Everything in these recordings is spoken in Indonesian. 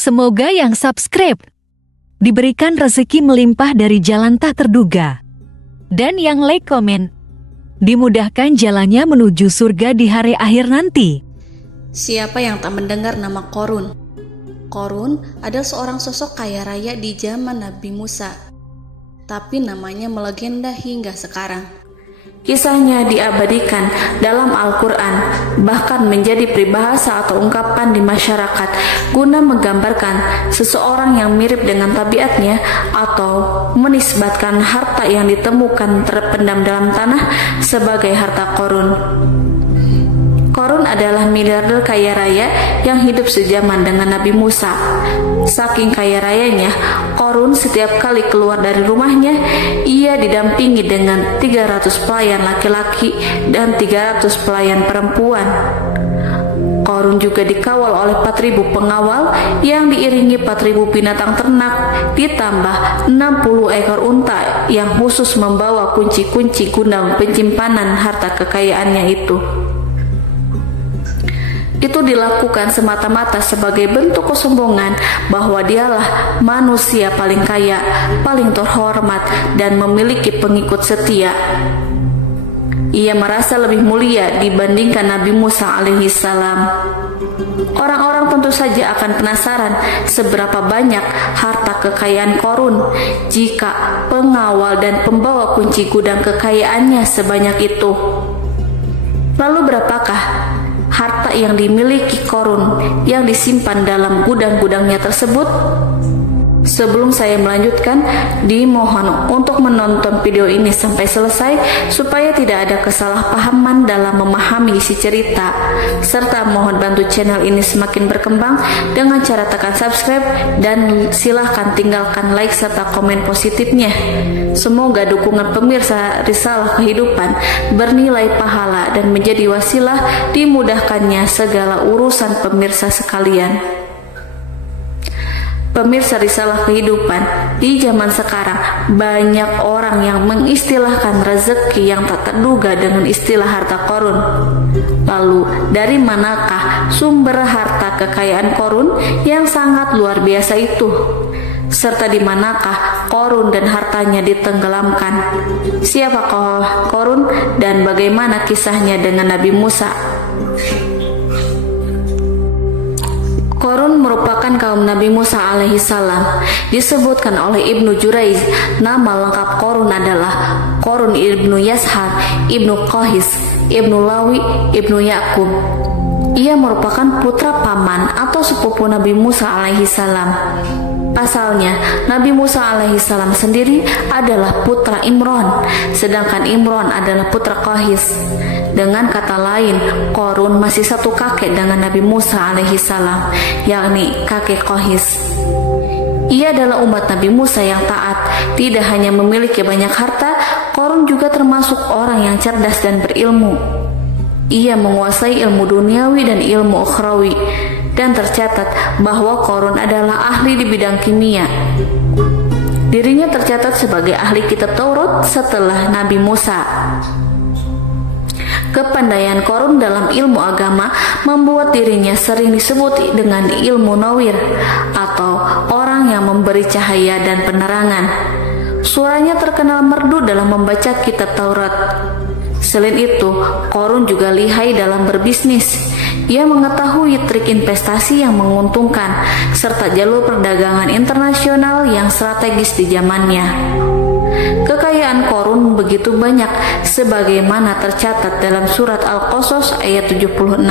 Semoga yang subscribe diberikan rezeki melimpah dari jalan tak terduga. Dan yang like komen, dimudahkan jalannya menuju surga di hari akhir nanti. Siapa yang tak mendengar nama Qorun? Qorun adalah seorang sosok kaya raya di zaman Nabi Musa, tapi namanya melegenda hingga sekarang. Kisahnya diabadikan dalam Al-Quran, bahkan menjadi peribahasa atau ungkapan di masyarakat guna menggambarkan seseorang yang mirip dengan tabiatnya atau menisbatkan harta yang ditemukan terpendam dalam tanah sebagai harta Qorun. Qorun adalah miliarder kaya raya yang hidup sejaman dengan Nabi Musa. Saking kaya rayanya, Qorun setiap kali keluar dari rumahnya, ia didampingi dengan 300 pelayan laki-laki dan 300 pelayan perempuan. Qorun juga dikawal oleh 4.000 pengawal yang diiringi 4.000 binatang ternak, ditambah 60 ekor unta yang khusus membawa kunci-kunci gudang penyimpanan harta kekayaannya itu. Itu dilakukan semata-mata sebagai bentuk kesombongan bahwa dialah manusia paling kaya, paling terhormat, dan memiliki pengikut setia. Ia merasa lebih mulia dibandingkan Nabi Musa alaihissalam. Orang-orang tentu saja akan penasaran seberapa banyak harta kekayaan Qorun jika pengawal dan pembawa kunci gudang kekayaannya sebanyak itu. Lalu berapakah harta yang dimiliki Qorun yang disimpan dalam gudang-gudangnya tersebut? Sebelum saya melanjutkan, dimohon untuk menonton video ini sampai selesai supaya tidak ada kesalahpahaman dalam memahami isi cerita, serta mohon bantu channel ini semakin berkembang dengan cara tekan subscribe dan silahkan tinggalkan like serta komen positifnya. Semoga dukungan pemirsa Risalah Kehidupan bernilai pahala dan menjadi wasilah dimudahkannya segala urusan pemirsa sekalian. Pemirsa Risalah Kehidupan, di zaman sekarang banyak orang yang mengistilahkan rezeki yang tak terduga dengan istilah harta Qorun. Lalu dari manakah sumber harta kekayaan Qorun yang sangat luar biasa itu? Serta di manakah Qorun dan hartanya ditenggelamkan? Siapakah Qorun dan bagaimana kisahnya dengan Nabi Musa? Qorun merupakan kaum Nabi Musa alaihissalam. Disebutkan oleh Ibnu Jurayj, nama lengkap Qorun adalah Qorun ibnu Yashar, ibnu Qahis, ibnu Lawi, ibnu Yakub. Ia merupakan putra paman atau sepupu Nabi Musa alaihissalam. Pasalnya, Nabi Musa alaihissalam sendiri adalah putra Imron, sedangkan Imron adalah putra Qahis. Dengan kata lain, Qorun masih satu kakek dengan Nabi Musa alaihissalam, yakni kakek Qahis. Ia adalah umat Nabi Musa yang taat. Tidak hanya memiliki banyak harta, Qorun juga termasuk orang yang cerdas dan berilmu. Ia menguasai ilmu duniawi dan ilmu ukhrawi, dan tercatat bahwa Qorun adalah ahli di bidang kimia. Dirinya tercatat sebagai ahli kitab Taurat setelah Nabi Musa. Kepandaian Qorun dalam ilmu agama membuat dirinya sering disebut dengan ilmu nawir atau orang yang memberi cahaya dan penerangan. Suaranya terkenal merdu dalam membaca kitab Taurat. Selain itu, Qorun juga lihai dalam berbisnis. Ia mengetahui trik investasi yang menguntungkan serta jalur perdagangan internasional yang strategis di zamannya. Kekayaan Qorun begitu banyak sebagaimana tercatat dalam surat Al-Qasas ayat 76.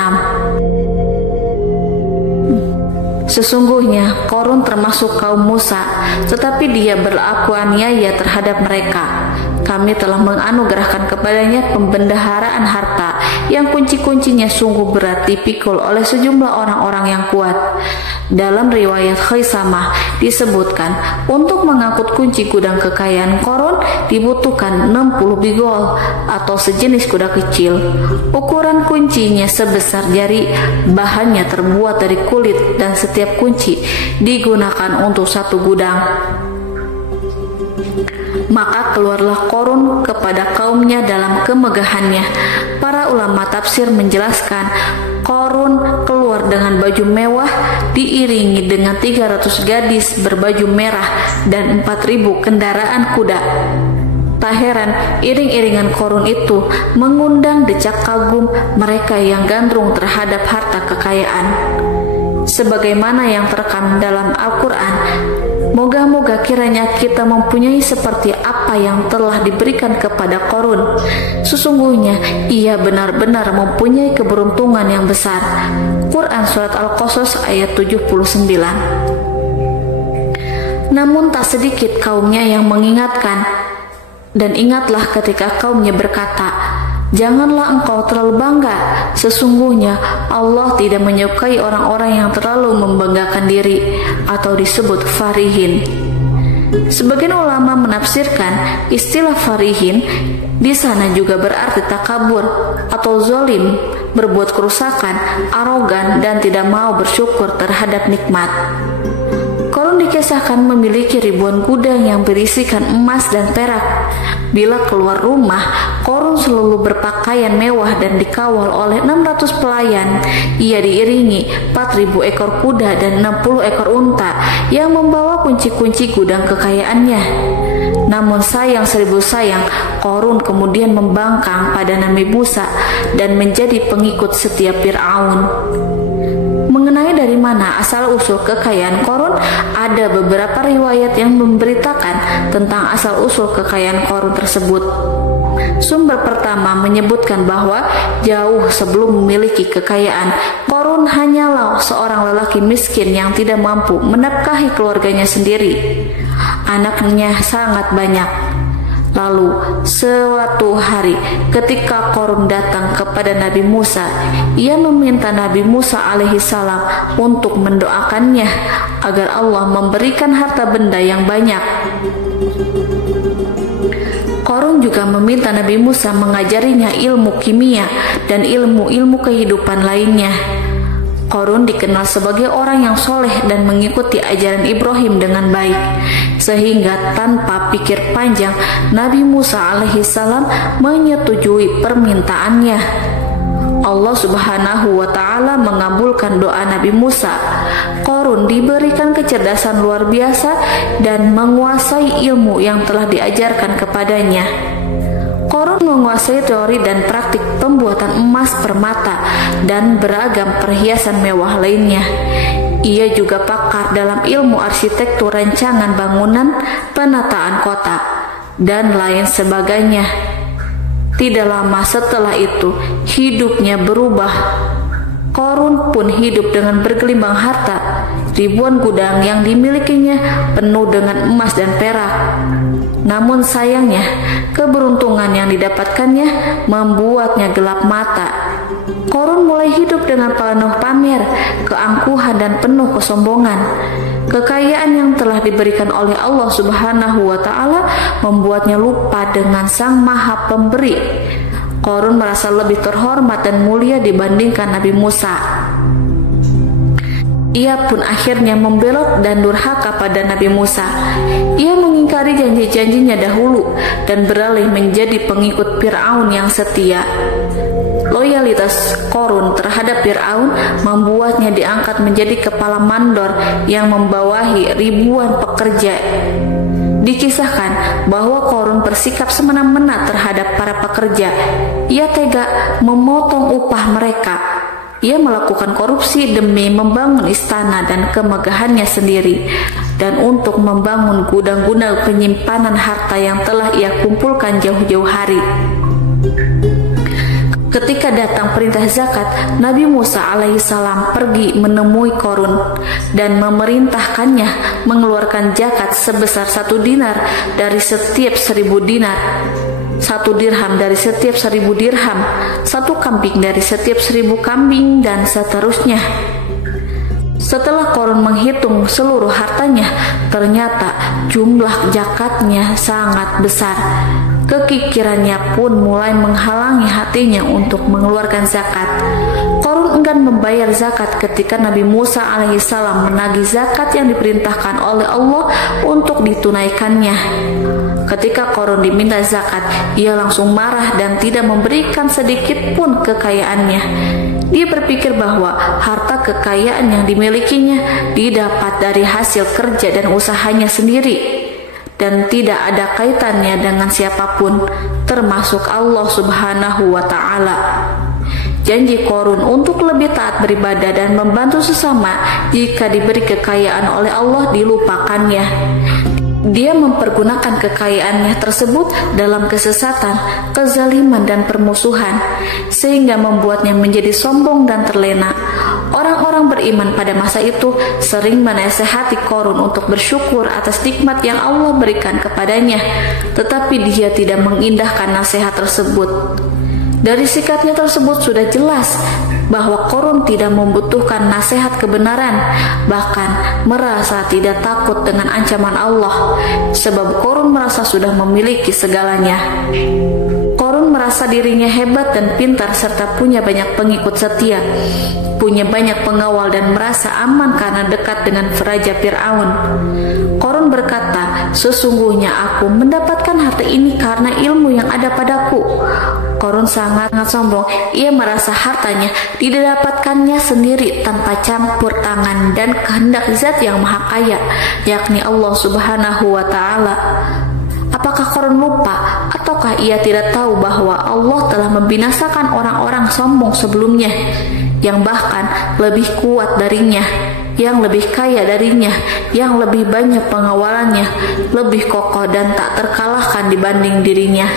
Sesungguhnya Qorun termasuk kaum Musa, tetapi dia berlaku aniaya terhadap mereka. Kami telah menganugerahkan kepadanya pembendaharaan harta yang kunci-kuncinya sungguh berat dipikul oleh sejumlah orang-orang yang kuat. Dalam riwayat Khaisamah disebutkan, untuk mengangkut kunci gudang kekayaan Qorun dibutuhkan 60 bigol atau sejenis kuda kecil. Ukuran kuncinya sebesar jari, bahannya terbuat dari kulit dan setiap kunci digunakan untuk satu gudang. Maka keluarlah Qorun kepada kaumnya dalam kemegahannya. Para ulama tafsir menjelaskan, Korun keluar dengan baju mewah diiringi dengan 300 gadis berbaju merah dan 4.000 kendaraan kuda. Tak heran iring-iringan Korun itu mengundang decak kagum mereka yang gandrung terhadap harta kekayaan. Sebagaimana yang terekam dalam Al-Quran, moga-moga kiranya kita mempunyai seperti apa yang telah diberikan kepada Korun. Sesungguhnya ia benar-benar mempunyai keberuntungan yang besar. Quran Surat Al-Qasas ayat 79. Namun tak sedikit kaumnya yang mengingatkan, dan ingatlah ketika kaumnya berkata, janganlah engkau terlalu bangga. Sesungguhnya Allah tidak menyukai orang-orang yang terlalu membanggakan diri atau disebut farihin. Sebagian ulama menafsirkan istilah farihin di sana juga berarti takabur atau zolim, berbuat kerusakan, arogan, dan tidak mau bersyukur terhadap nikmat. Korun dikisahkan memiliki ribuan gudang yang berisikan emas dan perak. Bila keluar rumah, Korun selalu berpakaian mewah dan dikawal oleh 600 pelayan. Ia diiringi 4.000 ekor kuda dan 60 ekor unta yang membawa kunci-kunci gudang kekayaannya. Namun sayang seribu sayang, Korun kemudian membangkang pada Nabi Musa dan menjadi pengikut setia Fir'aun. Mengenai dari mana asal-usul kekayaan Korun, ada beberapa riwayat yang memberitakan tentang asal-usul kekayaan Korun tersebut. Sumber pertama menyebutkan bahwa jauh sebelum memiliki kekayaan, Korun hanyalah seorang lelaki miskin yang tidak mampu menafkahi keluarganya sendiri. Anaknya sangat banyak. Lalu suatu hari ketika Korun datang kepada Nabi Musa, ia meminta Nabi Musa alaihissalam untuk mendoakannya agar Allah memberikan harta benda yang banyak. Korun juga meminta Nabi Musa mengajarinya ilmu kimia dan ilmu-ilmu kehidupan lainnya. Korun dikenal sebagai orang yang soleh dan mengikuti ajaran Ibrahim dengan baik, sehingga tanpa pikir panjang Nabi Musa alaihissalam menyetujui permintaannya. Allah Subhanahu wa Ta'ala mengabulkan doa Nabi Musa. Korun diberikan kecerdasan luar biasa dan menguasai ilmu yang telah diajarkan kepadanya. Korun menguasai teori dan praktik pembuatan emas permata dan beragam perhiasan mewah lainnya. Ia juga pakar dalam ilmu arsitektur, rancangan bangunan, penataan kota, dan lain sebagainya. Tidak lama setelah itu, hidupnya berubah. Korun pun hidup dengan bergelimbang harta. Ribuan gudang yang dimilikinya penuh dengan emas dan perak. Namun sayangnya, keberuntungan yang didapatkannya membuatnya gelap mata. Korun mulai hidup dengan penuh pamer, keangkuhan, dan penuh kesombongan. Kekayaan yang telah diberikan oleh Allah Subhanahu wa Ta'ala membuatnya lupa dengan Sang Maha Pemberi. Korun merasa lebih terhormat dan mulia dibandingkan Nabi Musa. Ia pun akhirnya membelot dan durhaka pada Nabi Musa. Ia mengingkari janji-janjinya dahulu dan beralih menjadi pengikut Fir'aun yang setia. Loyalitas Korun terhadap Fir'aun membuatnya diangkat menjadi kepala mandor yang membawahi ribuan pekerja. Dikisahkan bahwa Korun bersikap semena-mena terhadap para pekerja. Ia tega memotong upah mereka. Ia melakukan korupsi demi membangun istana dan kemegahannya sendiri, dan untuk membangun gudang-gudang penyimpanan harta yang telah ia kumpulkan jauh-jauh hari. Ketika datang perintah zakat, Nabi Musa alaihissalam pergi menemui Korun dan memerintahkannya mengeluarkan zakat sebesar 1 dinar dari setiap 1000 dinar, 1 dirham dari setiap 1000 dirham, 1 kambing dari setiap 1000 kambing, dan seterusnya. Setelah Korun menghitung seluruh hartanya, ternyata jumlah zakatnya sangat besar. Kekikirannya pun mulai menghalangi hatinya untuk mengeluarkan zakat. Korun enggan membayar zakat ketika Nabi Musa alaihissalam menagih zakat yang diperintahkan oleh Allah untuk ditunaikannya. Ketika Korun diminta zakat, ia langsung marah dan tidak memberikan sedikit pun kekayaannya. Dia berpikir bahwa harta kekayaan yang dimilikinya didapat dari hasil kerja dan usahanya sendiri, dan tidak ada kaitannya dengan siapapun, termasuk Allah Subhanahu wa Ta'ala. Janji Qorun untuk lebih taat beribadah dan membantu sesama jika diberi kekayaan oleh Allah dilupakannya. Dia mempergunakan kekayaannya tersebut dalam kesesatan, kezaliman, dan permusuhan, sehingga membuatnya menjadi sombong dan terlena. Orang-orang beriman pada masa itu sering menasehati Qorun untuk bersyukur atas nikmat yang Allah berikan kepadanya, tetapi dia tidak mengindahkan nasihat tersebut. Dari sikapnya tersebut sudah jelas bahwa Qorun tidak membutuhkan nasihat kebenaran, bahkan merasa tidak takut dengan ancaman Allah, sebab Qorun merasa sudah memiliki segalanya. Qorun merasa dirinya hebat dan pintar serta punya banyak pengikut setia, punya banyak pengawal dan merasa aman karena dekat dengan Raja Fir'aun. Qorun berkata, "Sesungguhnya aku mendapatkan harta ini karena ilmu yang ada padaku." Qorun sangat sombong. Ia merasa hartanya didapatkannya sendiri tanpa campur tangan dan kehendak Zat yang Maha Kaya, yakni Allah Subhanahu wa Ta'ala. Apakah Qorun lupa ataukah ia tidak tahu bahwa Allah telah membinasakan orang-orang sombong sebelumnya, yang bahkan lebih kuat darinya, yang lebih kaya darinya, yang lebih banyak pengawalannya, lebih kokoh dan tak terkalahkan dibanding dirinya?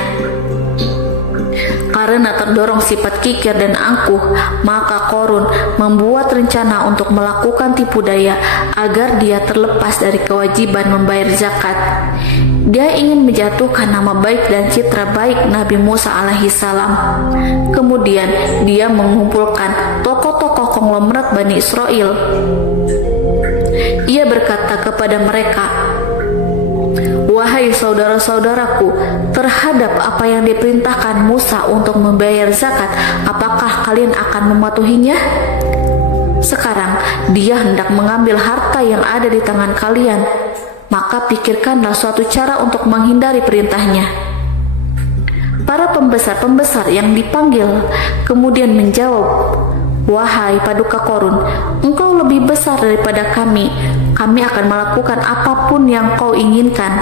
Karena terdorong sifat kikir dan angkuh, maka Qorun membuat rencana untuk melakukan tipu daya agar dia terlepas dari kewajiban membayar zakat. Dia ingin menjatuhkan nama baik dan citra baik Nabi Musa alaihissalam. Kemudian dia mengumpulkan tokoh-tokoh konglomerat Bani Israel. Ia berkata kepada mereka, "Wahai saudara-saudaraku, terhadap apa yang diperintahkan Musa untuk membayar zakat, apakah kalian akan mematuhinya? Sekarang dia hendak mengambil harta yang ada di tangan kalian, maka pikirkanlah suatu cara untuk menghindari perintahnya." Para pembesar-pembesar yang dipanggil kemudian menjawab, "Wahai paduka Qorun, engkau lebih besar daripada kami. Kami akan melakukan apapun yang kau inginkan."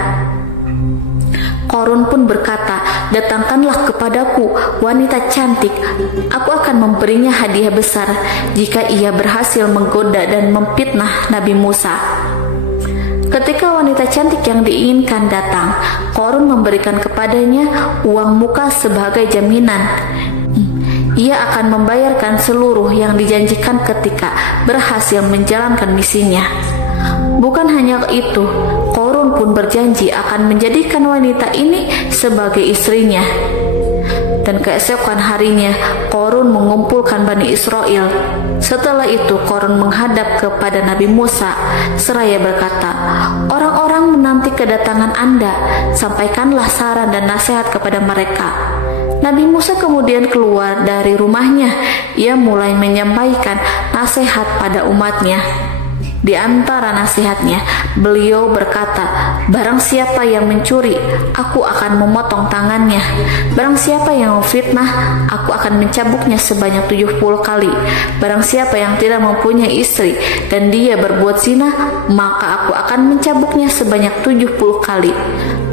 Qorun pun berkata, "Datangkanlah kepadaku wanita cantik. Aku akan memberinya hadiah besar jika ia berhasil menggoda dan memfitnah Nabi Musa." Ketika wanita cantik yang diinginkan datang, Qorun memberikan kepadanya uang muka sebagai jaminan. Ia akan membayarkan seluruh yang dijanjikan ketika berhasil menjalankan misinya. Bukan hanya itu, Qorun pun berjanji akan menjadikan wanita ini sebagai istrinya. Dan keesokan harinya, Qorun mengumpulkan Bani Israel. Setelah itu, Qorun menghadap kepada Nabi Musa seraya berkata, "Orang-orang menanti kedatangan Anda, sampaikanlah saran dan nasihat kepada mereka." Nabi Musa kemudian keluar dari rumahnya. Ia mulai menyampaikan nasihat pada umatnya. Di antara nasihatnya, beliau berkata, "Barang siapa yang mencuri, aku akan memotong tangannya. Barang siapa yang memfitnah, aku akan mencambuknya sebanyak 70 kali. Barang siapa yang tidak mempunyai istri dan dia berbuat zina, maka aku akan mencambuknya sebanyak 70 kali.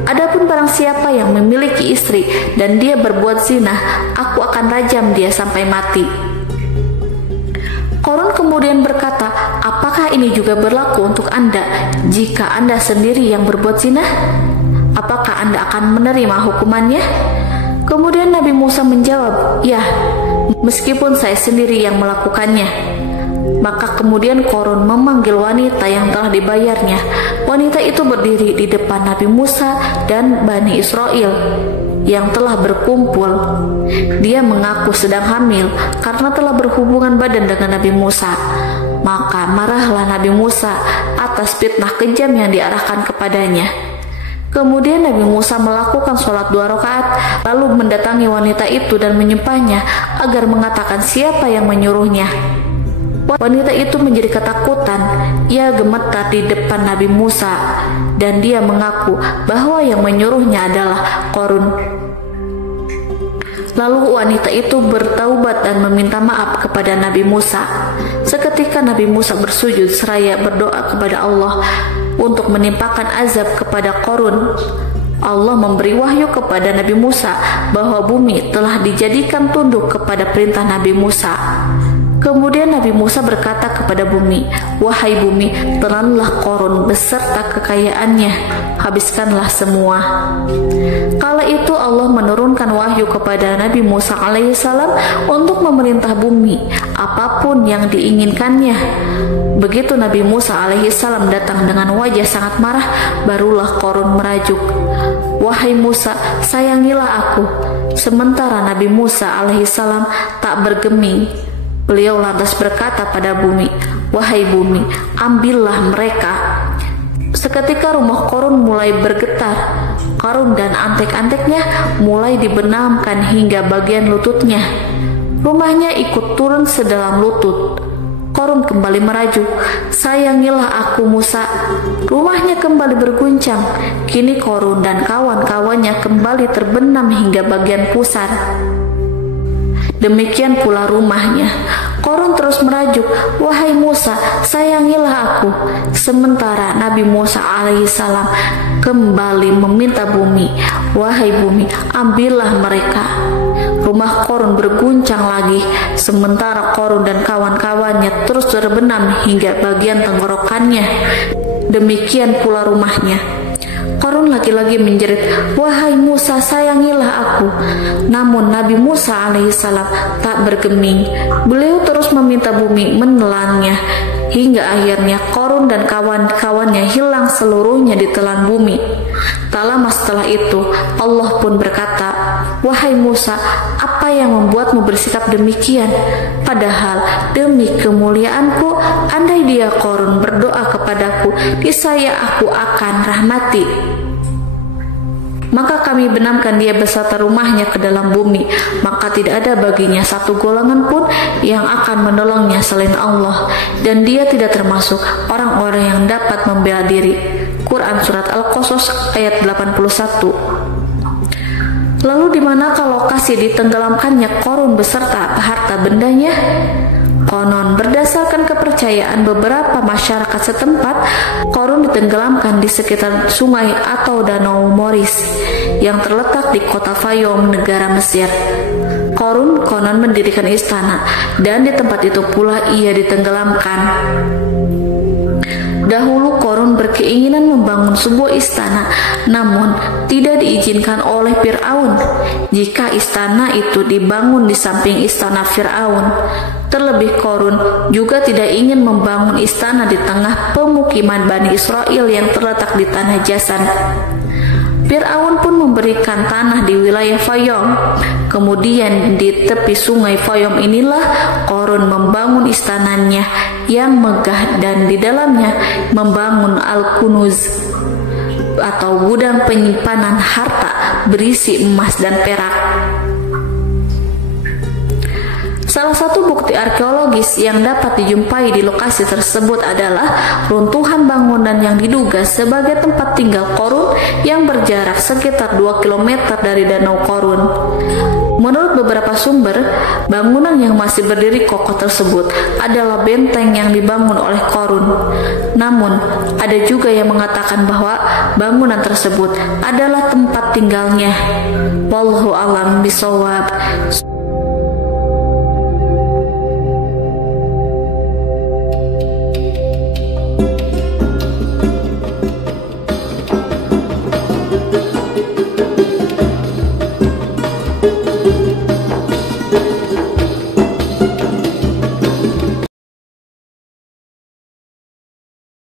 Adapun barang siapa yang memiliki istri dan dia berbuat zina, aku akan rajam dia sampai mati." Qorun kemudian berkata, "Apakah ini juga berlaku untuk Anda jika Anda sendiri yang berbuat zina? Apakah Anda akan menerima hukumannya?" Kemudian Nabi Musa menjawab, "Ya, meskipun saya sendiri yang melakukannya." Maka kemudian Qorun memanggil wanita yang telah dibayarnya. Wanita itu berdiri di depan Nabi Musa dan Bani Israel yang telah berkumpul. Dia mengaku sedang hamil karena telah berhubungan badan dengan Nabi Musa. Maka marahlah Nabi Musa atas fitnah kejam yang diarahkan kepadanya. Kemudian Nabi Musa melakukan sholat 2 rakaat, lalu mendatangi wanita itu dan menyumpahnya agar mengatakan siapa yang menyuruhnya. Wanita itu menjadi ketakutan. Ia gemetar di depan Nabi Musa dan dia mengaku bahwa yang menyuruhnya adalah Qorun. Lalu wanita itu bertaubat dan meminta maaf kepada Nabi Musa. Seketika Nabi Musa bersujud seraya berdoa kepada Allah untuk menimpakan azab kepada Qarun. Allah memberi wahyu kepada Nabi Musa bahwa bumi telah dijadikan tunduk kepada perintah Nabi Musa. Kemudian Nabi Musa berkata kepada bumi, "Wahai bumi, telanlah Qarun beserta kekayaannya, habiskanlah semua." Kala itu Allah menurunkan wahyu kepada Nabi Musa alaihissalam untuk memerintah bumi apapun yang diinginkannya. Begitu Nabi Musa alaihissalam datang dengan wajah sangat marah, barulah Qarun merajuk, "Wahai Musa, sayangilah aku." Sementara Nabi Musa alaihissalam tak bergeming. Beliau lantas berkata pada bumi, "Wahai bumi, ambillah mereka." Seketika rumah Qarun mulai bergetar. Qarun dan antek-anteknya mulai dibenamkan hingga bagian lututnya. Rumahnya ikut turun sedalam lutut. Qarun kembali merajuk, "Sayangilah aku Musa." Rumahnya kembali berguncang. Kini Qarun dan kawan-kawannya kembali terbenam hingga bagian pusar. Demikian pula rumahnya. Qarun terus merajuk, "Wahai Musa, sayangilah aku." Sementara Nabi Musa alaihissalam kembali meminta bumi, "Wahai bumi, ambillah mereka." Rumah Qarun berguncang lagi, sementara Qarun dan kawan-kawannya terus terbenam hingga bagian tenggorokannya. Demikian pula rumahnya. Qarun lagi-lagi menjerit, "Wahai Musa, sayangilah aku." Namun Nabi Musa alaihissalam tak bergeming. Beliau terus meminta bumi menelannya, hingga akhirnya Qarun dan kawan-kawannya hilang seluruhnya di telan bumi. Tak lama setelah itu Allah pun berkata, "Wahai Musa, apa yang membuatmu bersikap demikian? Padahal demi kemuliaanku, andai dia Qarun berdoa kepadaku, niscaya aku akan rahmati. Maka kami benamkan dia beserta rumahnya ke dalam bumi, maka tidak ada baginya satu golongan pun yang akan menolongnya selain Allah, dan dia tidak termasuk orang-orang yang dapat membela diri." Quran Surat Al-Qasas ayat 81. Lalu di manakah lokasi ditenggelamkannya Qarun beserta harta bendanya? Konon berdasarkan kepercayaan beberapa masyarakat setempat, Qarun ditenggelamkan di sekitar sungai atau danau Moris yang terletak di kota Fayum, negara Mesir. Qarun konon mendirikan istana dan di tempat itu pula ia ditenggelamkan. Dahulu Qarun berkeinginan membangun sebuah istana, namun tidak diizinkan oleh Fir'aun jika istana itu dibangun di samping istana Fir'aun. Terlebih Qarun juga tidak ingin membangun istana di tengah pemukiman Bani Israel yang terletak di tanah Jasan. Fir'aun pun memberikan tanah di wilayah Fayum. Kemudian di tepi sungai Fayum inilah Qarun membangun istananya yang megah dan di dalamnya membangun Al-Kunuz atau gudang penyimpanan harta berisi emas dan perak. Salah satu bukti arkeologis yang dapat dijumpai di lokasi tersebut adalah runtuhan bangunan yang diduga sebagai tempat tinggal Qarun yang berjarak sekitar 2 km dari Danau Qarun. Menurut beberapa sumber, bangunan yang masih berdiri kokoh tersebut adalah benteng yang dibangun oleh Qarun. Namun, ada juga yang mengatakan bahwa bangunan tersebut adalah tempat tinggalnya. Wallahu a'lam bishawab.